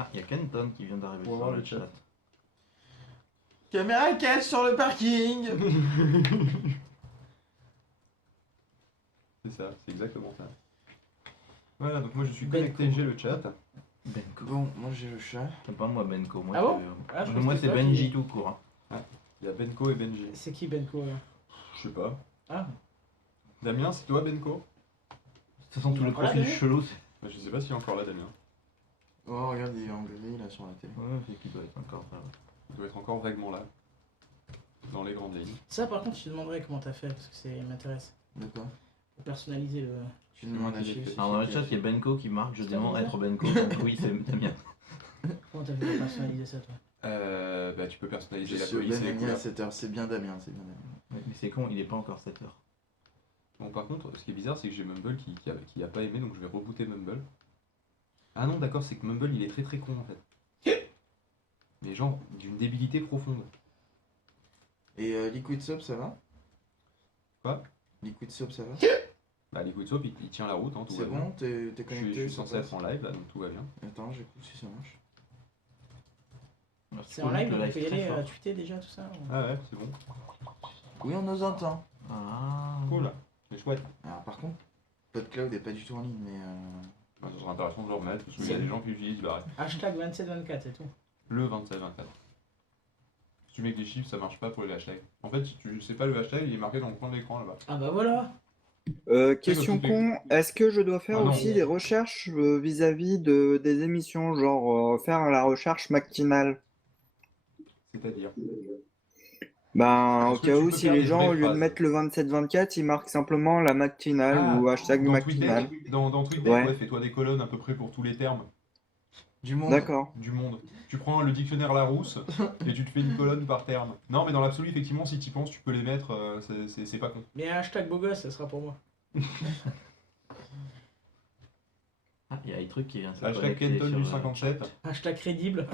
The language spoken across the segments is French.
Ah, il y a Kenton qui vient d'arriver Pour sur voir le le chat. chat. Caméra cache sur le parking. C'est ça, c'est exactement ça. Voilà, donc moi je suis Benko. connecté, j'ai le chat. Benko. Bon, moi j'ai le chat. C'est pas moi Benko, moi Ah bon c'est je moi pense que c'est toi Benji qui- tout court. Hein. Il y a Benko et Benji. C'est qui Benko là? Je sais pas. Ah, Damien, c'est toi Benko? Ce sont tous les Voilà, profils Damien. chelous. Bah, je sais pas s'il est encore là, Damien. Oh, regarde, il est en gris là sur la télé. Ouais, c'est qui doit être encore là. Il doit être encore vaguement là. Dans les grandes lignes. ça par contre, je te demanderais comment t'as fait parce que ça m'intéresse. D'accord. Faut personnaliser le. Tu demandes à qui Chief. l'ai fait. Alors dans le chat il y a Benko qui marque, je C'est demande comme à ça être Benko, donc oui c'est Damien. Comment t'as fait pour personnaliser ça toi? Bah, tu peux Je personnaliser la suis au police et les Benigni à couleurs. 7h, c'est bien Damien, c'est bien Damien. Ouais, mais c'est con, il est pas encore 7h. Bon, par contre, ce qui est bizarre, c'est que j'ai Mumble qui a pas aimé, donc je vais rebooter Mumble. Ah non, d'accord, c'est que Mumble il est très très con en fait. Mais genre, d'une débilité profonde. Et Liquid Soap, ça va? Quoi? Liquid Soap, ça va? Bah, Liquid Soap il tient la route, hein, tout C'est va bien. bon? T'es Je connecté? suis censé être en live là, donc tout va bien. Attends, j'écoute si ça marche. C'est en live, on peut y aller tweeter déjà tout ça ou- Ah ouais, c'est bon. Oui, on nous entend. Ah. Cool. C'est chouette. Alors par contre, PodCloud est pas du tout en ligne, mais Bah, ça serait intéressant de le remettre parce qu'il y a des gens qui utilisent bah, Hashtag 2724 et tout. le 27-24. Si tu mets que les chiffres, ça marche pas pour les hashtags. En fait, si tu sais pas le hashtag, il est marqué dans le coin de l'écran là-bas. Ah bah voilà. Question con, est-ce que je dois faire Ah non. aussi des recherches vis-à-vis des émissions, genre faire la recherche matinale? C'est-à-dire. Ben, au Est-ce que cas tu où, peux si faire les des gens, vraies au lieu de phrases mettre le 27-24, ils marquent simplement la matinale ou hashtag dans matinale. TweetDeck, dans TweetDeck, Ouais. ouais, fais-toi des colonnes à peu près pour tous les termes du monde. D'accord. du monde. Tu prends le dictionnaire Larousse et tu te fais une colonne par terme. Non, mais dans l'absolu, effectivement, si tu y penses, tu peux les mettre, c'est pas con. Mais un hashtag beau gosse, ça sera pour moi. Ah, il y a des trucs qui viennent se Hashtag connecter Kenton sur du le 57. Hashtag crédible.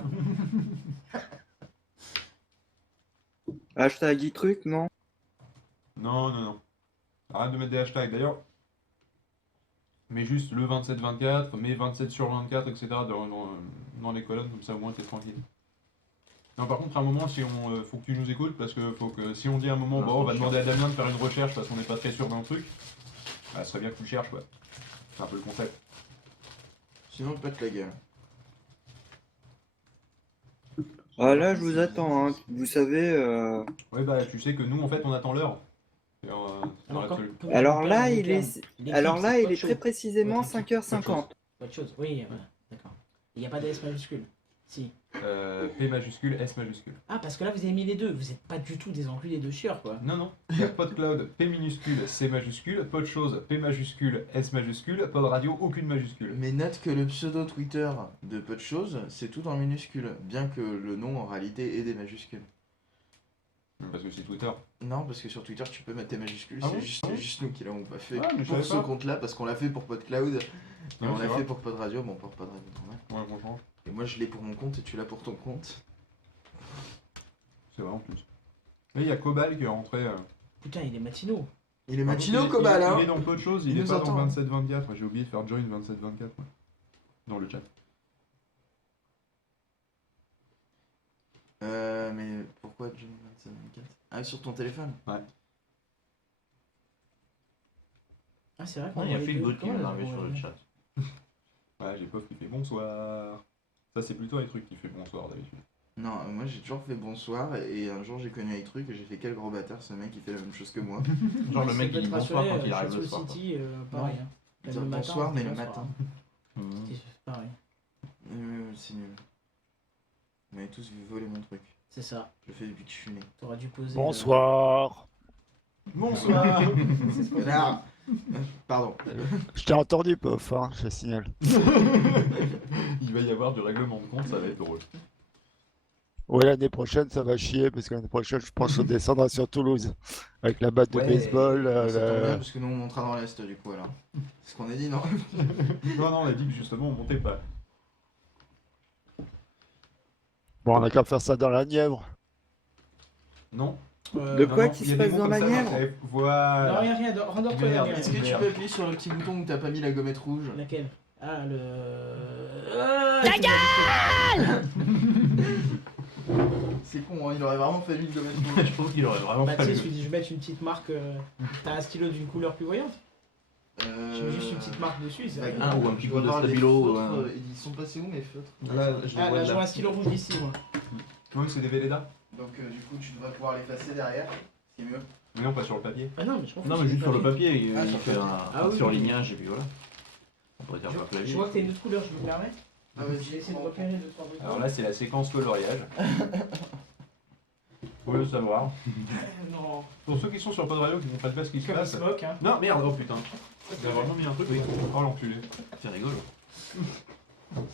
Hashtag e-truc, non? Non, non, non. Arrête de mettre des hashtags. D'ailleurs, mets juste le 27-24, mets 27 sur 24, etc. dans les colonnes, comme ça au moins t'es tranquille. Non, par contre, à un moment, si on, faut que tu nous écoutes, parce que, faut que si on dit à un moment, Non, bon, on va c'est demander à Damien de faire une recherche parce qu'on n'est pas très sûr d'un truc, bah, ce serait bien que tu le cherches, quoi. C'est un peu le concept. Sinon, pète la gueule. Ah là, je vous attends, hein. Vous savez... Ouais, bah, tu sais que nous, en fait, on attend l'heure. Et, dans l'absolu. Alors là, il est très très précisément Ouais, 5h50. Pas de chose. Oui, d'accord. Il n'y a pas de S majuscule. Si. P majuscule, S majuscule. Ah, parce que là, vous avez mis les deux. Vous n'êtes pas du tout des enculés de chieurs, quoi. Non, non. Il y a PodCloud, P minuscule, C majuscule, PodChose, P majuscule, S majuscule, Pod Radio, aucune majuscule. Mais note que le pseudo Twitter de peu de choses, c'est tout en minuscule, bien que le nom en réalité ait des majuscules. Parce que c'est Twitter. Non, parce que sur Twitter tu peux mettre tes majuscules, Ah c'est bon juste, Ah bon juste nous qui l'avons pas fait Ah, mais je pour savais ce pas. compte-là, parce qu'on l'a fait pour PodCloud, et Ouais, on c'est l'a vrai. fait pour Pod Radio, bon pour Pod Radio normal. Ouais, franchement, Et moi je l'ai pour mon compte et tu l'as pour ton compte. c'est vrai en plus. Et il y a Cobal qui est rentré. Putain, il est matinaux. Il est Par matinaux contre, Cobal, hein. Il est dans peu de choses, il Il est nous pas attend, dans hein. 27-24. J'ai oublié de faire join 27-24 moi. Dans le chat. Mais pourquoi June 2724? Ah, sur ton téléphone? Ouais. Ah, c'est vrai Non, qu'on il y a voit les Phil deux. Good qui Comment vient elles d'arriver ont- sur le chat. Ouais, j'ai Pof qui fait bonsoir. Ça, c'est plutôt les trucs qui fait bonsoir d'habitude. Non, moi j'ai toujours fait bonsoir et un jour j'ai connu un truc et j'ai fait quel gros bâtard ce mec il fait la même chose que moi. Genre le Ça mec peut il dit te bonsoir rassurer, quand il arrive Chateau le soir. City, pareil. Hein. Dire Le matin, bonsoir mais c'est le bonsoir. matin. Quoi. Mhm. C'est pareil. C'est nul. Vous m'avez tous vu voler mon truc. C'est ça. Je le fais depuis que je suis né. T'aurais dû poser. Bonsoir. Bonsoir. Connard. Pardon. Je t'ai entendu, Pof, hein, je signale. Il va y avoir du règlement de compte, ça va être drôle. Ouais, l'année prochaine, ça va chier, parce que l'année prochaine, je pense que je descendrai sur Toulouse. Avec la batte de Ouais, baseball. Ça tombe bien parce que nous on montera dans l'Est du coup alors. C'est ce qu'on a dit non? Non, non, on a dit que justement on montait pas. Bon, on a qu'à faire ça dans la Nièvre. Non. De quoi Non, qui il y a se des passe mots dans comme la ça Nièvre? la F. Non, Voilà. rien, rendors-toi Merde. Damien. Est-ce que tu peux appuyer sur le petit bouton où t'as pas mis la gommette rouge? Laquelle? Ah, le. Ah, Ta gueule. C'est con, hein, il aurait vraiment fallu le mettre. Je trouve qu'il aurait vraiment Bah tu sais, il fallu. suffit de mettre une petite marque. T'as un stylo d'une couleur plus voyante. Tu mets juste une petite marque dessus. Ça... Ah, ou un petit Je coup dois de voir les stabilo. feutres, ils sont passés où mes feutres? Là, je Ah, vois là, de je vois un stylo rouge d'ici, moi. Oui, c'est des Velleda. Donc du coup tu devrais pouvoir l'effacer derrière, c'est mieux. Mais non, pas sur le papier. Ah non, mais je pense Non, mais juste sur le papier, il, Ah, il sur le fait papier. un Ah oui, surlignage et puis voilà. On pourrait dire pas Je plagier. vois que t'as une autre couleur, je me permets. Ah vas-y, J'ai essayé de repérer 2-3 trucs. Alors là, c'est la séquence coloriage. Vous voulez le savoir. Non, Pour ceux qui sont sur Pod Radio qui n'ont pas de place, ce qui se comme il passe. se moque, hein. Non, merde, oh putain. J'ai vraiment mis un truc. Oh l'enculé. C'est rigolo.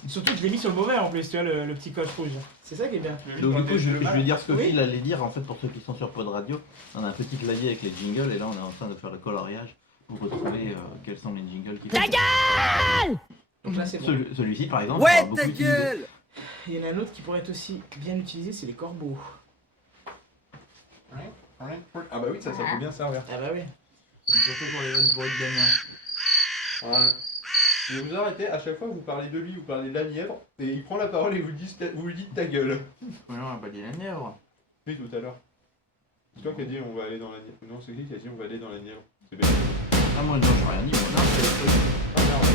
Surtout que je l'ai mis sur le mauvais en plus, tu vois, le petit coche rouge. C'est ça qui est bien. Donc du coup, je vais dire ce que Oui. Phil allait dire en fait pour ceux qui sont sur Pod Radio. On a un petit clavier avec les jingles et là on est en train de faire le coloriage pour retrouver quels sont les jingles qui font. Donc là, c'est bon. Celui-ci par exemple. sera beaucoup utilisé. Il y en a un autre qui pourrait être aussi bien utilisé, c'est les corbeaux. Ah bah oui, ça peut bien servir. Ah bah oui. Surtout pour les vannes pourries de Damien. Voilà. Et vous arrêtez, à chaque fois vous parlez de lui, vous parlez de la lièvre, et il prend la parole et vous lui dites ta gueule. Mais non, on va pas dire la Nièvre. Oui, tout à l'heure. C'est toi qui as dit on va aller dans la Nièvre. Non, c'est qui a dit on va aller dans la Nièvre? C'est bien. Ah moi non, j'ai rien dit. Moi. Non, c'est le truc. Ah merde.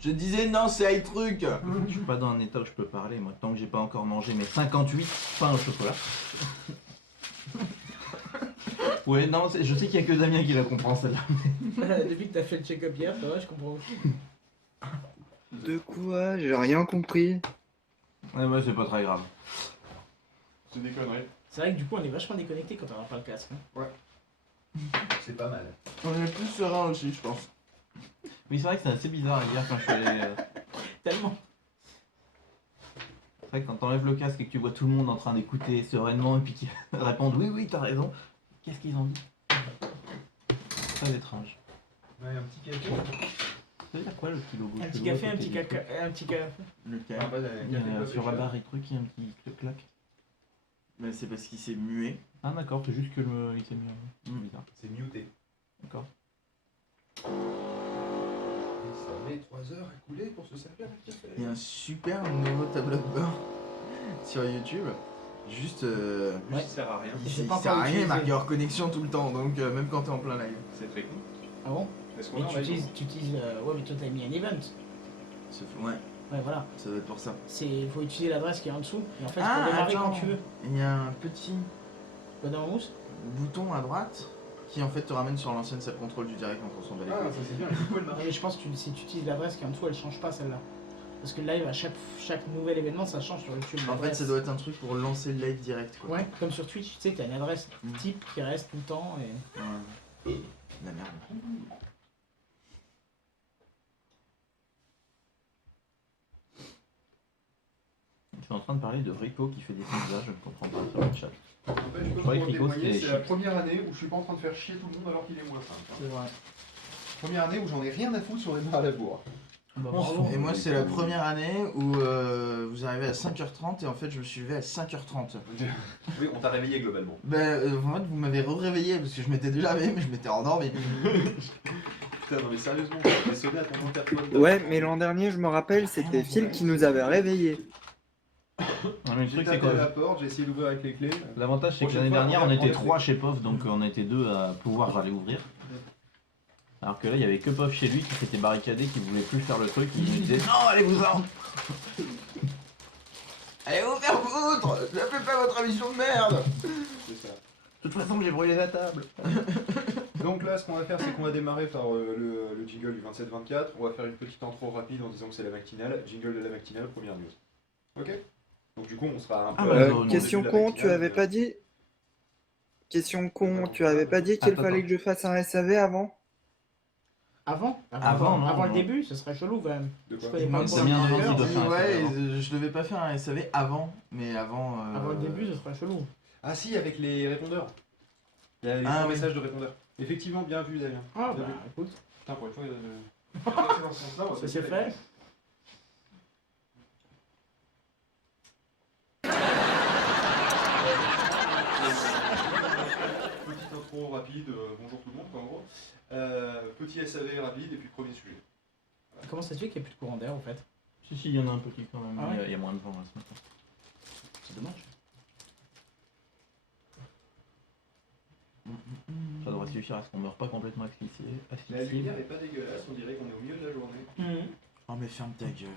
Je disais non, c'est un truc. Je suis pas dans un état où je peux parler moi tant que j'ai pas encore mangé mes 58 pains au chocolat. Ouais non, je sais qu'il y a que Damien qui la comprend celle-là. Depuis que t'as fait le check-up hier, ça va, je comprends aussi. De quoi? J'ai rien compris. Ouais moi c'est pas très grave. C'est des conneries. C'est vrai que du coup, on est vachement déconnecté quand on n'a pas le casque. Hein. C'est pas mal. On est plus serein aussi, je pense. Oui c'est vrai que c'est assez bizarre hier quand je suis allé. Tellement. C'est vrai que quand t'enlèves le casque et que tu vois tout le monde en train d'écouter sereinement et puis qu'ils répondent oui oui t'as raison. Qu'est-ce qu'ils ont dit? Très étrange. Ouais, un petit café. Ça veut dire quoi le petit logo Un petit chelou café, à un côté petit du caca, truc un petit café. Lequel? Ah, bah, Il y a sur la barre et truc, il y a un petit clac. Mais c'est parce qu'il s'est mué. Ah d'accord, c'est juste que il s'est mis en bizarre. C'est muté. D'accord. Ça met 3 heures écoulées pour se servir un café. Il y a un super nouveau tableau de bord sur YouTube. Juste. Ouais. Ça sert à rien. Il J'ai il pas sert à encore rien, utilisé. marqueur connexion tout le temps, donc même quand t'es en plein live. C'est très con. Ah bon? Est-ce Mais qu'on a tu utilises. Ouais, mais toi t'as mis un event. Ouais, Ouais, voilà. ça doit être pour ça. Il faut utiliser l'adresse qui est en dessous. Et en fait, Ah, pour démarrer attends. quand tu veux. Il y a un petit Quoi dans la mousse? bouton à droite qui en fait te ramène sur l'ancienne salle contrôle du direct quand on s'en bat les Ah, couilles. ça c'est bien. Il faut le Non, mais je pense que si tu utilises l'adresse qui est en dessous, elle change pas celle-là. Parce que le live, à chaque nouvel événement, ça change sur YouTube. En fait, l'adresse. ça doit être un truc pour lancer le live direct quoi. Ouais, comme sur Twitch, tu sais, t'as une adresse Mm. type qui reste tout le temps. Et... Ouais. La merde. Ils sont en train de parler de Rico qui fait des pizzas, je ne comprends pas sur le chat. Je peux croyais vous que Rico, témoigner, c'était c'est la chic. première année où je suis pas en train de faire chier tout le monde alors qu'il est moins simple. C'est vrai. Première année où j'en ai rien à foutre sur les bars à la bourre. Bah, On se bravo. Et moi, c'est la première année où vous arrivez à 5h30 et en fait, je me suis levé à 5h30. Oui, on t'a réveillé globalement. En fait, vous m'avez réveillé parce que je m'étais déjà réveillé, mais je m'étais endormi. Putain, non mais sérieusement, j'ai sonné à ton interphone. Ouais, mais l'an dernier, je me rappelle, c'était Phil qui nous avait réveillés. Non, mais le J'ai truc c'est tapé à la que porte, j'ai essayé d'ouvrir avec les clés. l'avantage c'est que Prochaine l'année fois, dernière on on va était prendre 3 chez POF donc on était 2 à pouvoir aller ouvrir. Alors que là il y avait que POF chez lui qui s'était barricadé, qui voulait plus faire le truc, il nous disait non allez-vous-en. Allez vous faire foutre! Ne faites pas votre émission de merde! C'est ça. De toute façon j'ai brûlé la table. Donc là, ce qu'on va faire, c'est qu'on va démarrer par le jingle du 27-24. On va faire une petite intro rapide en disant que c'est la matinale. Jingle de la matinale, première news. Ok? Donc du coup, on sera un peu... Ah bah, au Question début de la con, tu matinale, avais pas dit. Question con, tu avais pas dit qu'il Attends, fallait attends. que je fasse un SAV avant? Avant non, Avant le non. début, ce serait chelou quand même. De quoi? Je connais pas Moi, le c'est point. bien Il devant m'a s'il doit dit, faire un ouais, SAV avant. je devais pas faire un SAV avant, mais avant. Avant le début, ce serait chelou. Ah si, avec les répondeurs. Il y a les Ah, trois oui. messages de répondeurs. Effectivement, bien vu, Damien. Ah Bien bah vu. écoute, Putain, pour une fois, c'est dans ce sens-là, on va ça passer c'est avec- fait. Petite intro rapide, bonjour tout le monde, quoi, en gros. Petit SAV rapide, et puis premier sujet. Comment ça se fait qu'il n'y a plus de courant d'air en fait? Si, il y en a un petit quand même. Ah ouais Il y a moins de vent là ce matin. C'est dommage. Ça devrait suffire à ce qu'on meure pas complètement asphyxié. La lumière est pas dégueulasse, on dirait qu'on est au milieu de la journée. Oh mais ferme ta gueule.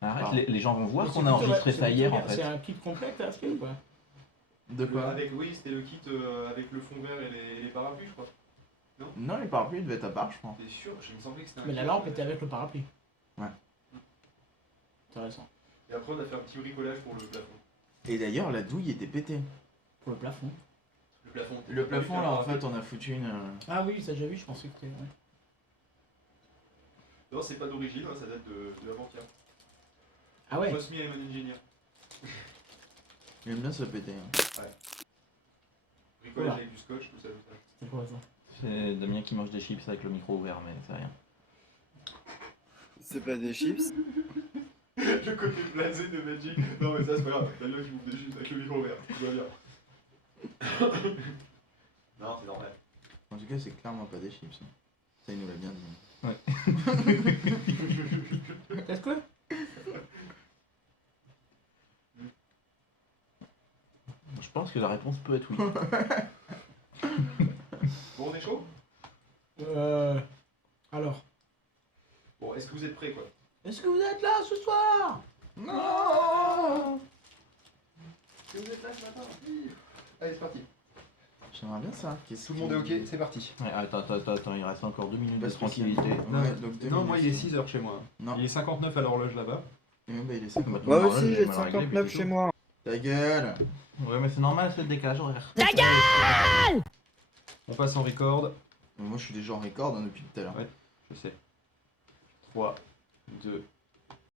Arrête, Pardon. les gens vont voir Mais qu'on c'est a plutôt- enregistré c'est ça hier plutôt en bien. C'est fait. un kit complet à aspect ou quoi? De quoi? Oui, c'était le kit avec le fond vert et les parapluies, je crois. Non, les parapluies devaient être à part, je crois. T'es sûr? Je me semblais que c'était un Mais la kit. lampe était avec le parapluie. Ouais. Intéressant. Et après, on a fait un petit bricolage pour le plafond. Et d'ailleurs, la douille était pétée. Pour le plafond. Le plafond, Le plafond, là, en fait, on a foutu une. Ah oui, ça j'ai vu, je pensais que c'était. Ouais. Non, c'est pas d'origine, hein, ça date de l'avant-hier. Ah ouais. Trust me, I'm an engineer. Il aime bien se péter. Hein. Bricolage Oula. avec du scotch, tout ça, tout ça. C'était quoi ça? C'est Damien qui mange des chips avec le micro ouvert, mais c'est rien. C'est pas des chips. Le côté blasé de Magic. Non, mais ça, c'est pas grave. T'as bien qui bouffe des chips avec le micro ouvert. Tout va bien. Non, c'est normal. En tout cas, c'est clairement pas des chips. Hein. Ça, il nous l'a bien dit. Qu'est-ce que? Je pense que la réponse peut être oui. Bon, on est chaud? Alors. Bon, est-ce que vous êtes prêts, quoi? Est-ce que vous êtes là ce soir? Non. Est-ce que vous êtes là ce matin? Allez, c'est parti. J'aimerais bien ça. Tout le monde est ok, c'est parti. Ouais, attends, il reste encore 2 minutes de Pas spécial. tranquillité. Ouais, donc deux Non, moi il est minutes. 6h chez moi. Non. Il est 59 à l'horloge là-bas. Eh ben, il est 50. Moi Non, aussi, là, j'ai mal réglé, 59 mais c'est chez tout. moi. Ta gueule. Ouais, mais c'est normal, c'est le décalage horaire. On passe en record. Moi, je suis déjà en record hein, depuis tout à l'heure. Ouais. Je sais. 3, 2,